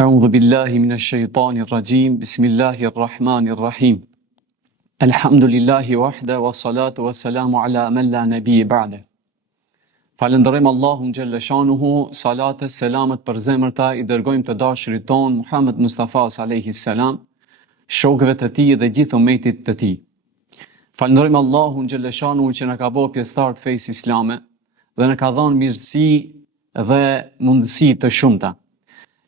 أعوذ بالله من الشيطان الرجيم بسم الله الرحمن الرحيم الحمد لله وحده والصلاة والسلام على من لا نبي بعده. Falënderojmë Allahun xhalla shanuhu, salatë, selamet për zemërta I dërgojmë të dashurit ton Muhammed Mustafa alayhi salam, shokëve të tij dhe gjithë ummetit të tij. Falënderojmë Allahun xhalla shanuhu që na ka bërë pjesëtar të fesë islame dhe na ka dhënë mirësi dhe mundësi të shumta.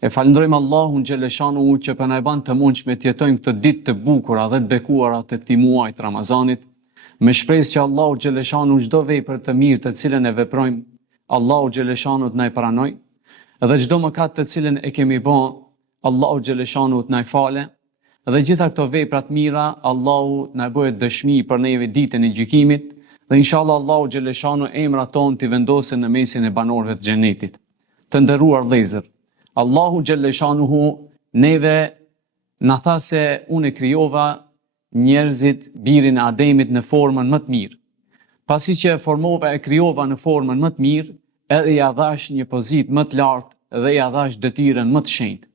E falenderojmë Allahun xhalla shanuhu që po na e bën të mundshme të jetojmë këtë ditë të bukura dhe të bekuara të këtij muaji të Ramazanit, me shpresë që Allahu xhalla shanuhu çdo vepër të mirë të cilën e veprojmë, Allahu xhalla shanuhu na e pranoj, dhe çdo mëkat të cilën e kemi bën, Allahu xhalla shanuhu na e falë, dhe gjitha këto vepra të mira, Allahu na bëhet dëshmi për neve ditën e gjykimit, dhe inshallah Allahu xhalla shanuhu emrat tonë t'i vendosë në mesin e banorëve të xhenetit. Të nderuar vëllezër, Allahu xhalla shanuhu neve na tha se unë krijova njerëzit, birin e Ademit në formën më të mirë. Pasi që e formova e krijova në formën më të mirë, edhe ja dhash një pozitë më të lartë dhe ja dhash detyrën më të shenjtë.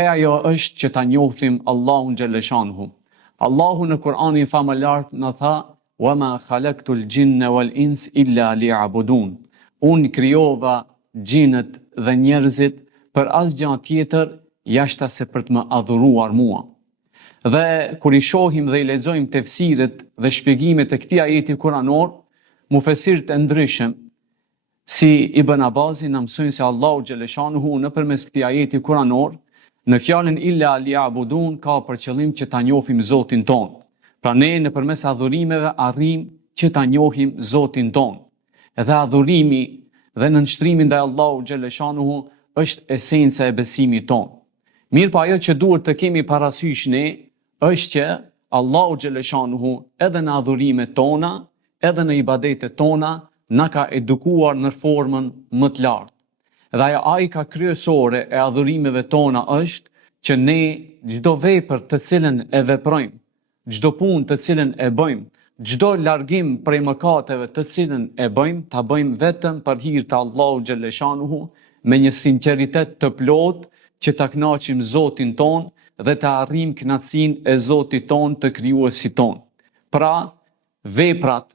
E ajo është që ta njohim Allahun xhalla shanuhu. Allahu në Kur'anin më lart na tha: "Wa ma khalaqtul jinna wal ins illa liya'budun." Unë krijova xhinët dhe njerëzit për asgjë tjetër jashta se për të më adhuruar mua. Dhe kur I shohim dhe I lexojmë tefsiret dhe shpjegimet e këtij ajeti kuranor, mufesirët e ndryshëm si Ibn Abasi na mësojnë se Allahu xhalla shanuhu nëpërmes këtij ajeti kuranor në fjalën illa liya'budun ka për qëllim që ta njohim Zotin ton. Pra ne nëpërmes adhurimeve arrijm që ta njohim Zotin ton. Edhe adhurimi dhe nënshtrimi ndaj Allahu xhalla shanuhu është esenca e besimit ton. Mirë pa ajo që duhet të kemi parasysh ne, është që Allahu xhalla shanuhu edhe në adhurimet tona, edhe në ibadetet tona, na ka edukuar në formën më të lartë. Dhe ajo ajka kryesore e adhurimeve tona është që ne çdo vepër të cilën e veprojmë, çdo punë të cilën e bëjmë, çdo largim prej mëkateve të cilën e bëjmë, ta bëjmë vetëm për hir të Allahu xhalla shanuhu, me një sinqeritet të plotë që ta kënaqim Zotin ton dhe të arrijmë kënaqësinë e Zotit ton të krijuesit ton. Pra, veprat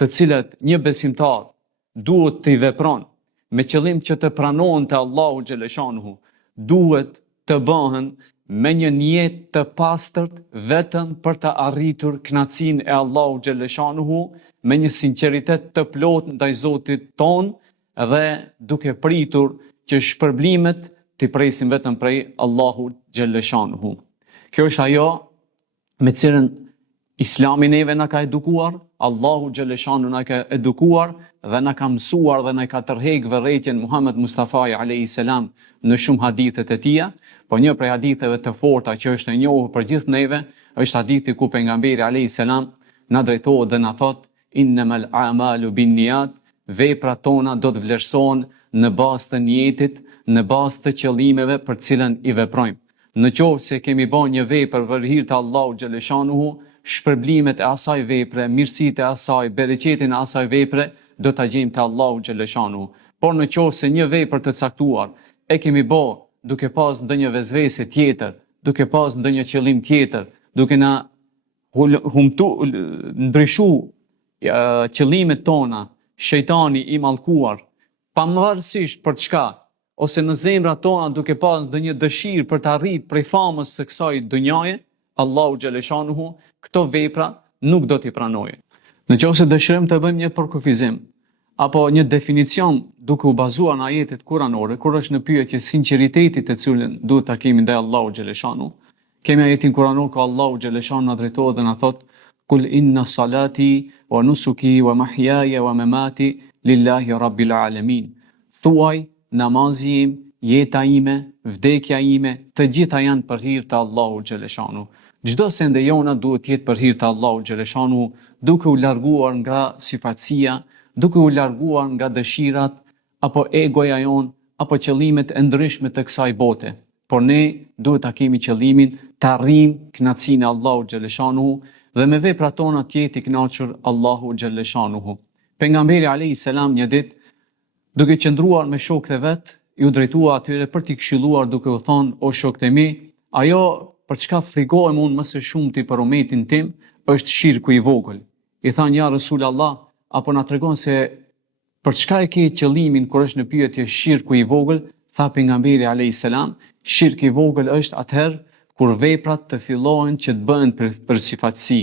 të cilat një besimtar duhet t'i vepron me qëllim që të pranohen te Allahu xhalla shanuhu, duhet të bëhen me një nijet të pastërt vetëm për të arritur kënaqësinë e Allahu xhalla shanuhu, me një sinqeritet të plotë ndaj Zotit ton dhe duke pritur që shpërblimet t'i presim vetëm prej Allahu xhalla shanuhu. Kjo është ajo me cilën Islami neve na ka edukuar, Allahu xhalla shanuhu na ka edukuar dhe na ka mësuar dhe na ka tërheqë vërejtjen Muhammed Mustafa alayhi salam në shumë hadithet e tija, po një prej haditheve të forta që është e njohur për gjithë neve është hadithi ku pejgamberi alayhi salam na drejtohet dhe na thot: "Innamal a'malu binniyat", veprat tona do të vlerësohen në bazë të niyetit, në bazë të qëllimeve për cilën I veprojmë. Në qoftë se kemi bën një vepër për hir të Allahu xhalla shanuhu, shpërblimet e asaj vepre, mirësitë e asaj, bereqetin e asaj vepre do ta gjejmë te Allahu xhalla shanuhu. Por në qoftë se një vepër të caktuar e kemi bë duke pas ndonjë vezvese tjetër, duke pas ndonjë qëllim tjetër, duke na ndryshu qëllimet tona, shejtani I mallkuar, pavarësisht për çka, ose në zemrat tona duke pas ndonjë dëshirë për të arritur prej famës së kësaj dunjaje, Allahu xhalla shanuhu këto vepra nuk do t'i pranojë. Nëse dëshirojmë të bëjmë një përkufizim apo një definicion duke u bazuar në ajetet kuranore, kur është në pyetje sinqeriteti të cilën duhet ta kemi ndaj Allahu xhalla shanuhu, kemi ajetin kuranor ku Allahu xhalla shanuhu na drejtohet dhe na thot: "Kul inna salati wa nusuki wa mahyaya wa mamati lillahi rabbil alamin." Thuaj, namazi im, jeta ime, vdekja ime, të gjitha janë për hir të Allahu xhalla shanuhu. Çdo sende jona duhet të jetë për hir të Allahu xhalla shanuhu, duke u larguar nga syfatësia, duke u larguar nga dëshirat apo egoja jon, apo qëllimet e ndryshme të kësaj bote. Por ne duhet ta kemi qëllimin të arrijmë kënaqësinë e Allahu xhalla shanuhu dhe me veprat tona të jetë I kënaqur Allahu xhalla shanuhu. Pejgamberi alayhi salam një ditë, duke qëndruar me shokët e vet, ju drejtua atyre për t'i këshilluar duke u thonë, o shokët e mi, ajo për çka frigohem unë më së shumti për umetin tim, është shirku i vogël. I thanë, ja Rasulullah, apo na tregon se për çka e ke qëllimin kur është në pyetje shirku i vogël? Tha pejgamberi alayhis salam, shirku i vogël është atëherë kur veprat të fillojnë që të bëhen për sifatësi.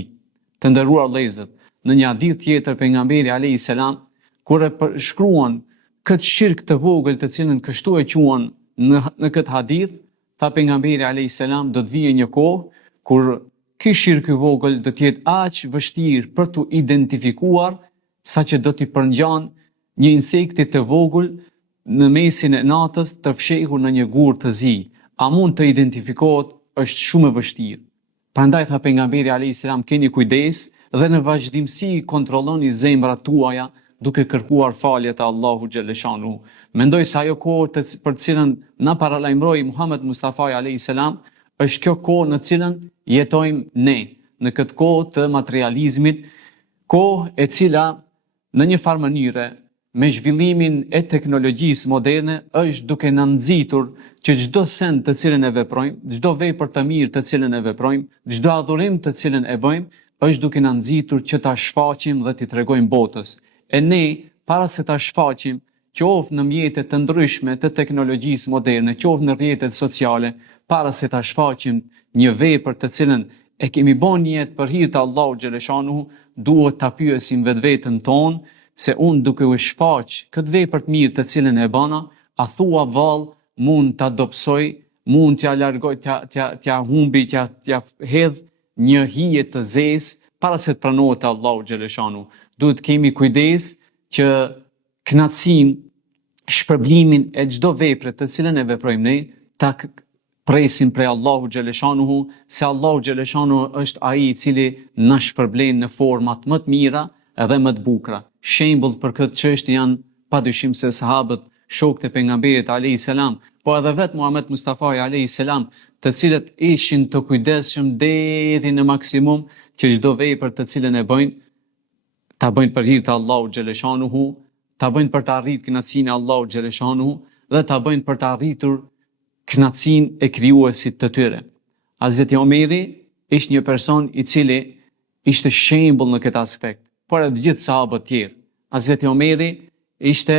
Të nderuar vëllezër, në një hadith tjetër pejgamberi alayhis salam kur e përshkruan këtë shirk të vogël të cilën kështu e quan në këtë hadith, tha pejgamberi alayhis salam, do të vijë një kohë kur ky shirk i vogël do të jetë aq vështirë për tu identifikuar saqë do t'i përngjan një insekti të vogël në mesin e natës të fshehur në një gur të zi. A mund të identifikohet? Është shumë e vështirë. Prandaj tha pejgamberi alayhis salam, keni kujdes dhe në vazhdimsi kontrolloni zemrat tuaja duke kërkuar falje te Allahu xhaleshanu. Mendoj se ajo kohë për të cilën na paralajmëroi Muhammed Mustafa alayhis salam është kjo kohë në cilën jetojmë ne, në këtë kohë të materializmit, kohë e cila në një farë mënyre me zhvillimin e teknologjisë moderne është duke na nxitur që çdo send të cilën e veprojmë, çdo vepër të mirë të cilën e veprojmë, çdo adhurim të cilën e bëjmë, është duke na nxitur që ta shfaqim dhe t'i tregojmë botës. E ne, para se ta shfaqim, qoftë në mjete të ndryshme të teknologjisë moderne, qoftë në rrjetet sociale, para se ta shfaqim një vepër të cilën e kemi bën një jetë për hir të Allahut xhaleshanuhu, duhet ta pyesim vetveten tonë se unë duke u shfaq këtë vepër të mirë të cilën e bëna, a thua vallë mund ta dobësoj, mund t'ja largoj, t'ja humbi, t'ja hedh një hije të zezë para se të pranohet Allahu xhaleshanu. Duhet kemi kujdes që kënaqësinë, shpërblimin e çdo vepre të cilën e veprojmë ne, ta presim prej Allahu xhaleshanuhu, se Allahu xhaleshanuhu është ai i cili na shpërblen në format më të mira edhe më të bukura. Shembull për këtë çështje janë padyshim se sahabët, shokët e pejgamberit alayhis salam, po edhe vetë Muhammed Mustafa alayhis salam, të cilët ishin të kujdesshëm deri në maksimum që çdo vepër të cilën e bëjnë, ta bëjnë për hir të Allahut xhaleshanuhu, ta bëjnë për të arritur kënaqësinë e Allahut xhaleshanuhu dhe ta bëjnë për të arritur kënaqësinë e krijuesit të tyre. Hazreti Omeri ishte një person i cili ishte shembull në këtë aspekt, por edhe gjithë sahabët tjerë. Hazreti Omeri ishte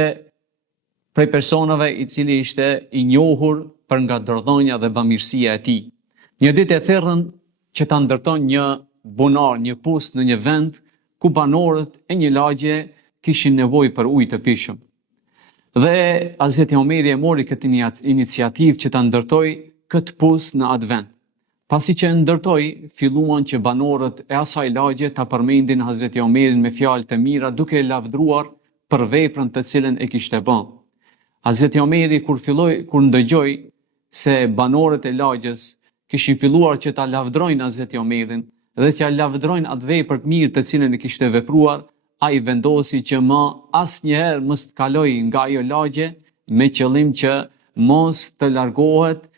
prej personave i cili ishte i njohur për nga dordhonja dhe bamirësia e tij. Një ditë e thërrën që ta ndërton një bunar, një pust në një vend ku banorët e një lagje kishin nevojë për ujë të pishëm. Dhe Hazreti Omeri e mori këtë iniciativë që ta ndërtoi këtë pust në atë vend. Pasi që ndërtoi, filluan që banorët e asaj lagje ta përmendin Hazreti Omerin me fjalë të mira duke e lavdruar për veprën të cilën e kishte bën. Hazreti Omeri kur ndëgjoi se banorët e lagjes kishin filluar që ta lavdrojnë Hazreti Omerin dhe t'ja lavdrojnë atë vepër të mirë të cilën e kishte vepruar, ai vendosi që më asnjëherë mos të kalojë nga ajo lagje me qëllim që mos të largohet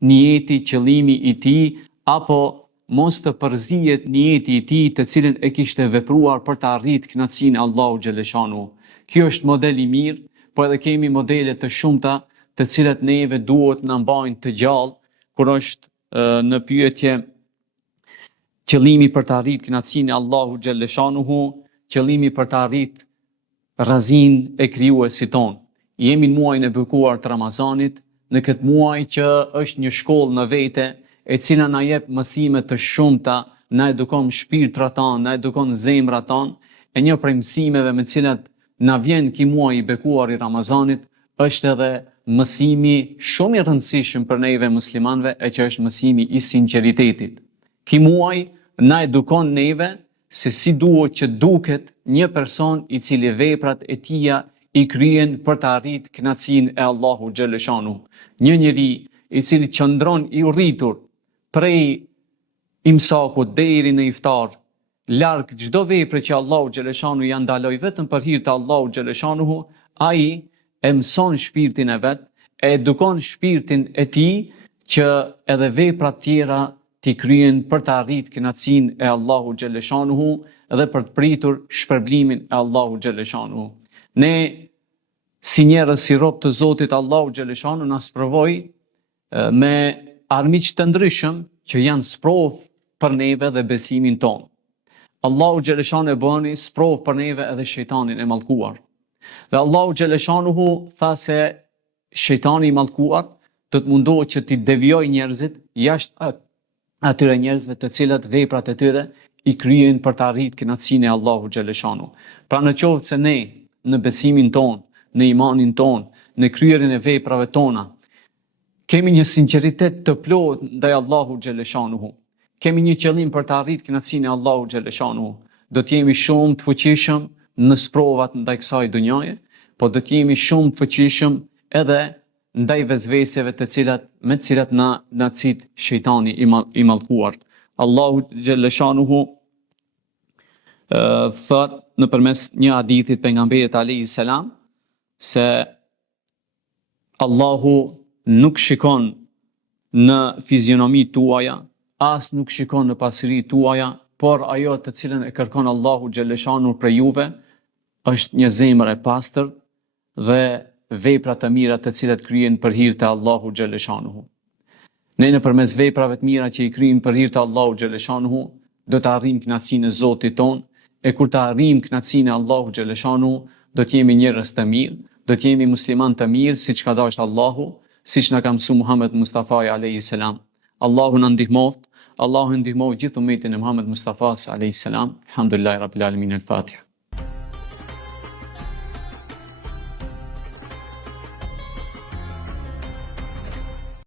niyeti, qëllimi i tij, apo mos të përzihet niyeti i tij të cilën e kishte vepruar për të arritur kënaqësinë e Allahut xhaleshanu. Ky është model i mirë, por edhe kemi modele të shumta të cilat neve duhet na mbajnë të gjallë kur është në pyetje qëllimi për të arritur kënaqësinë e Allahut xhaleshanuhu, qëllimi për të arritur razinë e krijuesit ton. Jemi në muajin e bekuar të Ramazanit, në këtë muaj që është një shkollë në vete, e cila na jep mësime të shumta, na edukon shpirtrat tanë, na edukon zemrat tanë, e një prej mësimeve me cilat na vjen ky muaj i bekuar i Ramazanit është edhe mësimi shumë i rëndësishëm për neve muslimanëve, e që është mësimi i sinqeritetit. Ky muaj na edukon neve se si duhet që duket një person i cili veprat e tija i kryen për të arritur kënaqësinë e Allahut xhaleshanu. Një njeri i cili qëndron i urritur prej imsakut deri në iftar, larg çdo vepre që Allahu xhaleshanu ja ndaloi vetëm për hir të Allahut xhaleshanuhu, ai e mëson shpirtin e vet, e edukon shpirtin e tij që edhe veprat tjera t'i kryen për të arritur kënaqësinë e Allahut xhaleshanuhu dhe për të pritur shpërblimin e Allahut xhaleshanuhu. Ne si njerëz, si rob të Zotit Allahu xhaleshanu na sprovoi me armiq të ndryshëm që janë sprov për neve dhe besimin ton. Allahu xhaleshanu e bëni sprov për neve edhe shejtanin e mallkuar. Dhe Allahu xhaleshanuhu tha se shejtani i mallkuar do të mundohet që t'i devijojë njerëzit jashtë atyre njerëzve të cilët veprat e tyre i kryejnë për të arritur kënaqësinë e Allahu xhaleshanu. Pra në qoftë se ne në besimin ton, në imanin ton, në kryerjen e veprave tona, kemi një sinqeritet të plotë ndaj Allahu xhaleshanuhu, kemi një qëllim për të arritur kënaqësinë e Allahu xhaleshanuhu, do të jemi shumë të fuqishëm në sprovat ndaj kësaj dunjaje, po do të jemi shumë të fuqishëm edhe ndaj vezvesjeve me të cilat na cit shejtani i mallkuar. Allahu xhaleshanuhu thot nëpërmes një hadithit pejgamberit alayhis salam se Allahu nuk shikon në fizionomitë tuaja, as nuk shikon në pasuritë tuaja, por ajo të cilën e kërkon Allahu xhaleshanu për juve është një zemër e pastër dhe vepra të mira të cilat kryhen për hir të Allahu xhaleshanuhu. Ne nëpërmes veprave të mira që i kryejmë për hir të Allahu xhaleshanuhu do të arrijmë kënaqësinë e Zotit ton, e kur të arrijmë kënaqësinë e Allahu xhaleshanuhu do të jemi njerëz të mirë, do të jemi musliman të mirë siç ka dashur Allahu, siç na ka mësuar Muhammed Mustafa alayhis salam. Allahu na ndihmoft, Allahu ndihmoj gjithë ummetin e Muhammed Mustafa alayhis salam. Alhamdulillahi rabbil alamin. Al-Fatiha.